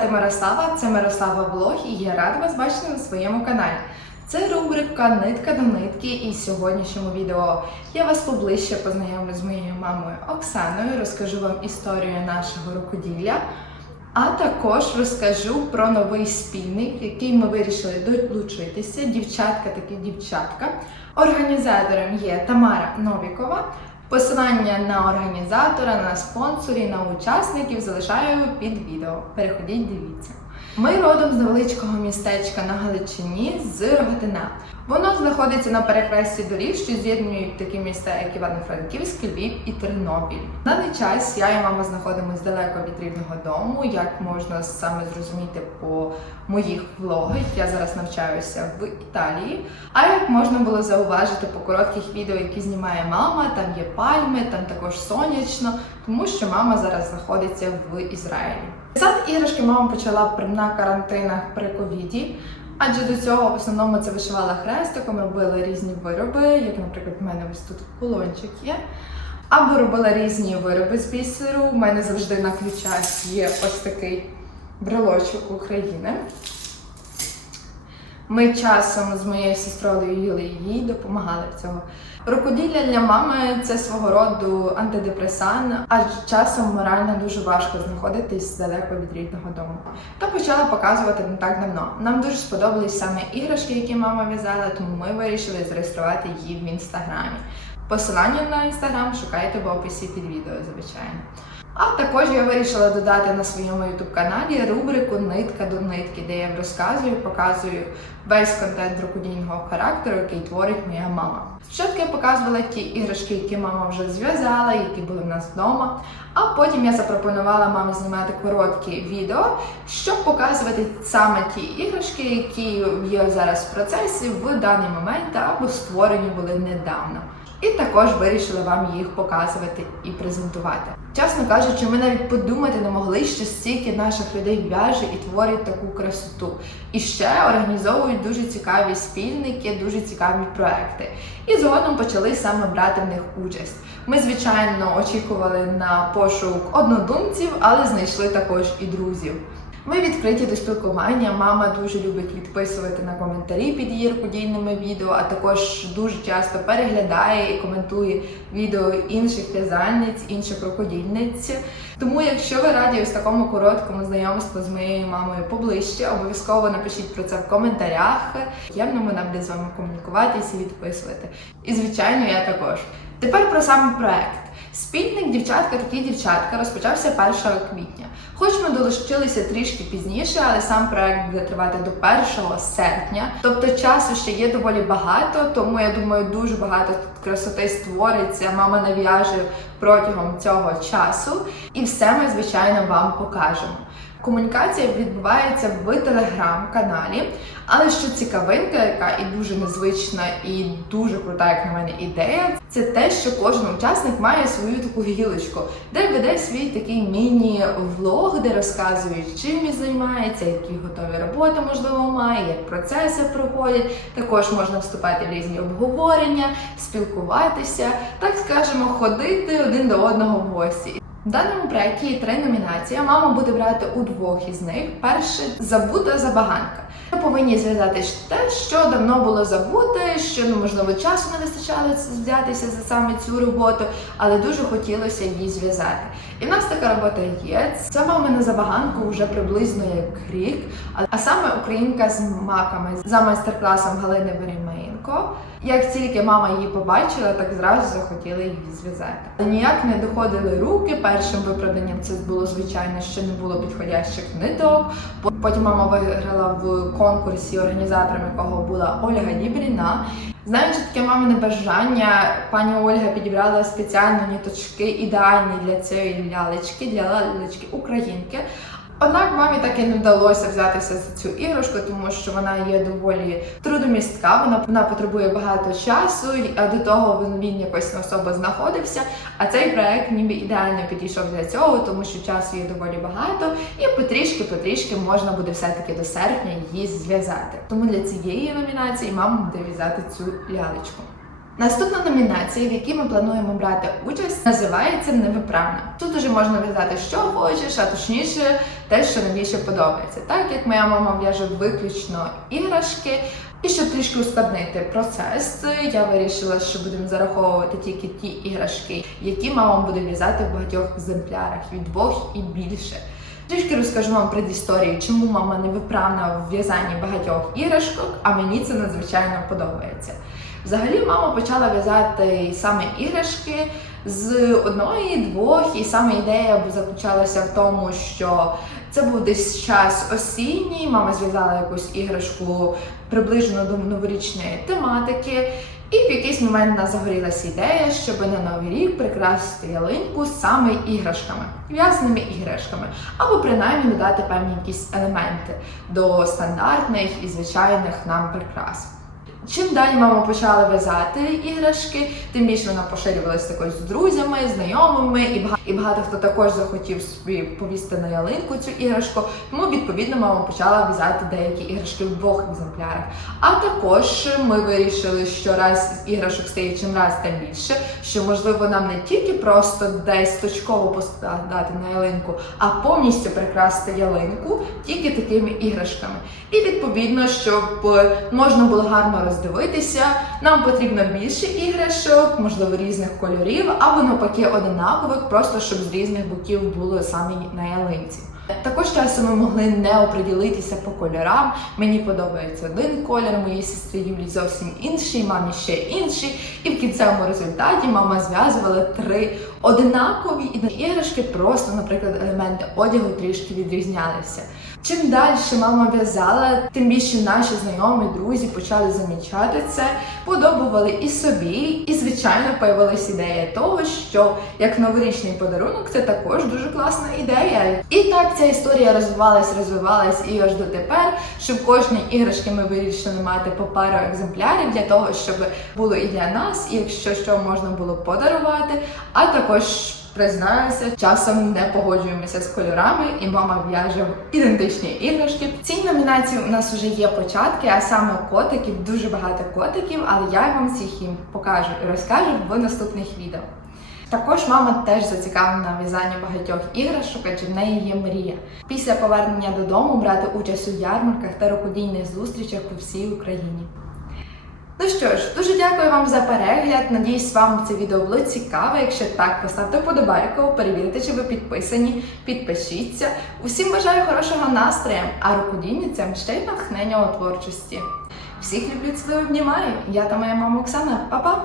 звати Мирослава, це Мирослава Влог, і я рада вас бачити на своєму каналі. Це рубрика Нитка до нитки, і в сьогоднішньому відео я вас поближче познайомлю з моєю мамою Оксаною, розкажу вам історію нашого рукоділля, а також розкажу про новий спільник, який ми вирішили долучитися. Дівчатка такі дівчатка. Організатором є Тамара Новікова. Посилання на організатора, на спонсорів, на учасників залишаю під відео. Переходіть, дивіться. Ми родом з невеличкого містечка на Галичині з Рогатина. Воно знаходиться на перехресті доріг, що з'єднують такі міста, як Івано-Франківськ, Львів і Тернопіль. На даний час я і мама знаходимося далеко від рідного дому. Як можна саме зрозуміти по моїх влогах, я зараз навчаюся в Італії. А як можна було зауважити по коротких відео, які знімає мама, там є пальми, там також сонячно, тому що мама зараз знаходиться в Ізраїлі. Сад іграшки мама почала на карантинах при ковіді. Адже до цього в основному це вишивала хрестиком, робила різні вироби, як, наприклад, в мене ось тут кулончик є. Або робила різні вироби з бісеру. У мене завжди на ключах є ось такий брелочок України. Ми часом з моєю сестрою їй допомагали в цьому. Рукоділля для мами це свого роду антидепресант, адже часом морально дуже важко знаходитись далеко від рідного дому. Та почала показувати не так давно. Нам дуже сподобались саме іграшки, які мама в'язала, тому ми вирішили зареєструвати її в інстаграмі. Посилання на інстаграм шукайте в описі під відео, звичайно. А також я вирішила додати на своєму youtube каналі рубрику Нитка до нитки, де я розказую, показую весь контент рукодільного характеру, який творить моя мама. Спочатку я показувала ті іграшки, які мама вже зв'язала, які були в нас вдома. А потім я запропонувала мамі знімати короткі відео, щоб показувати саме ті іграшки, які є зараз в процесі в даний момент або створені були недавно. І також вирішила вам їх показувати і презентувати. Чесно кажучи, ми навіть подумати не могли, що стільки наших людей в'яже і творить таку красоту. І ще організовують дуже цікаві спільники, дуже цікаві проекти. І згодом почали саме брати в них участь. Ми, звичайно, очікували на пошук однодумців, але знайшли також і друзів. Ми відкриті до спілкування. Мама дуже любить відписувати на коментарі під її рукодільними відео, а також дуже часто переглядає і коментує відео інших в'язальниць, інших рукодільниць. Тому, якщо ви раді ось такому короткому знайомству з моєю мамою поближче, обов'язково напишіть про це в коментарях. Приємно вона буде з вами комунікуватися і відписувати. І звичайно, я також. Тепер про сам проект. Спільник дівчатка такі дівчатка розпочався 1 квітня. Хоч ми долучилися трішки пізніше, але сам проект буде тривати до 1 серпня. Тобто часу ще є доволі багато, тому я думаю, дуже багато красоти створиться. Мама нав'яже протягом цього часу, і все ми звичайно вам покажемо. Комунікація відбувається в телеграм-каналі, але що цікавинка, яка і дуже незвична, і дуже крута, як на мене, ідея, це те, що кожен учасник має свою таку гілочку, де веде свій такий міні-влог, де розказує, чим він займається, які готові роботи можливо має, як процеси проходять. Також можна вступати в різні обговорення, спілкуватися, так скажемо, ходити один до одного в гості. В даному проєкті є три номінації. Мама буде брати у двох із них. Перше забута забаганка. Ми повинні зв'язати те, що давно було забуте, що ну, можливо часу не вистачало взятися за саме цю роботу, але дуже хотілося її зв'язати. І в нас така робота є. Це мамина забаганка вже приблизно як рік. А- саме українка з маками за майстер-класом Галини Веремеєнко. Як тільки мама її побачила, так зразу захотіла її зв'язати. Ніяк не доходили руки. Першим виправданням це було звичайно, що не було підходящих ниток. Потім мама виграла в конкурсі, організатором якого була Ольга Дібріна. Знаючи таке мамине бажання, пані Ольга підібрала спеціально ніточки ідеальні для цієї лялечки, для лялечки українки. Однак мамі так і не вдалося взятися за цю іграшку, тому що вона є доволі трудомістка, вона, вона потребує багато часу, а до того він, якось не особо знаходився. А цей проект ніби ідеально підійшов для цього, тому що часу є доволі багато, і потрішки-потрішки можна буде все-таки до серпня її зв'язати. Тому для цієї номінації мама буде в'язати цю лялечку. Наступна номінація, в якій ми плануємо брати участь, називається Невиправна. Тут уже можна в'язати, що хочеш, а точніше те, що найбільше подобається. Так як моя мама в'яже виключно іграшки. І щоб трішки ускладнити процес, я вирішила, що будемо зараховувати тільки ті іграшки, які мама буде в'язати в багатьох екземплярах від двох і більше. Трішки розкажу вам предісторію, чому мама невиправна в в'язанні багатьох іграшок, а мені це надзвичайно подобається. Взагалі, мама почала в'язати саме іграшки з одної, двох, і саме ідея заключалася в тому, що це був десь час осінній. Мама зв'язала якусь іграшку приближено до новорічної тематики. І в якийсь момент нас загорілася ідея, щоб на новий рік прикрасити ялинку саме іграшками, в'язними іграшками, або принаймні додати певні якісь елементи до стандартних і звичайних нам прикрас. Чим далі мама почала в'язати іграшки, тим більше вона поширювалася також з друзями, знайомими, і багато, і багато хто також захотів собі повісти на ялинку цю іграшку. Тому відповідно мама почала в'язати деякі іграшки в двох екземплярах. А також ми вирішили, що раз іграшок стає чим раз тим більше, що можливо нам не тільки просто десь точково поскладати на ялинку, а повністю прикрасити ялинку тільки такими іграшками. І відповідно, щоб можна було гарно роздивитися, нам потрібно більше іграшок, можливо, різних кольорів, або навпаки одинакових, просто щоб з різних боків було саме на ялинці. Також часом ми могли не оприділитися по кольорам. Мені подобається один колір, моїй сестрі Юлі зовсім інший, мамі ще інший. І в кінцевому результаті мама зв'язувала три одинакові іграшки, просто, наприклад, елементи одягу трішки відрізнялися. Чим далі мама в'язала, тим більше наші знайомі, друзі почали замічати це, подобували і собі, і звичайно появилась ідея того, що як новорічний подарунок це також дуже класна ідея. І так ця історія розвивалась, розвивалась і аж дотепер, що в кожній іграшки ми вирішили мати по пару екземплярів для того, щоб було і для нас, і якщо що можна було подарувати, а також. Признаюся, часом не погоджуємося з кольорами, і мама в'яже ідентичні іграшки. В цій номінації у нас вже є початки, а саме котиків, дуже багато котиків, але я вам всіх їм покажу і розкажу в наступних відео. Також мама теж зацікавлена в в'язанні багатьох іграшок, адже в неї є мрія. Після повернення додому брати участь у ярмарках та рукодійних зустрічах по всій Україні. Ну що ж, дуже дякую вам за перегляд. Надіюсь, вам це відео було цікаве. Якщо так, поставте вподобайку, перевірте, чи ви підписані, підпишіться. Усім бажаю хорошого настрою, а рукодійницям ще й натхнення у творчості. Всіх люблю, цілую, обнімаю. Я та моя мама Оксана. Па-па!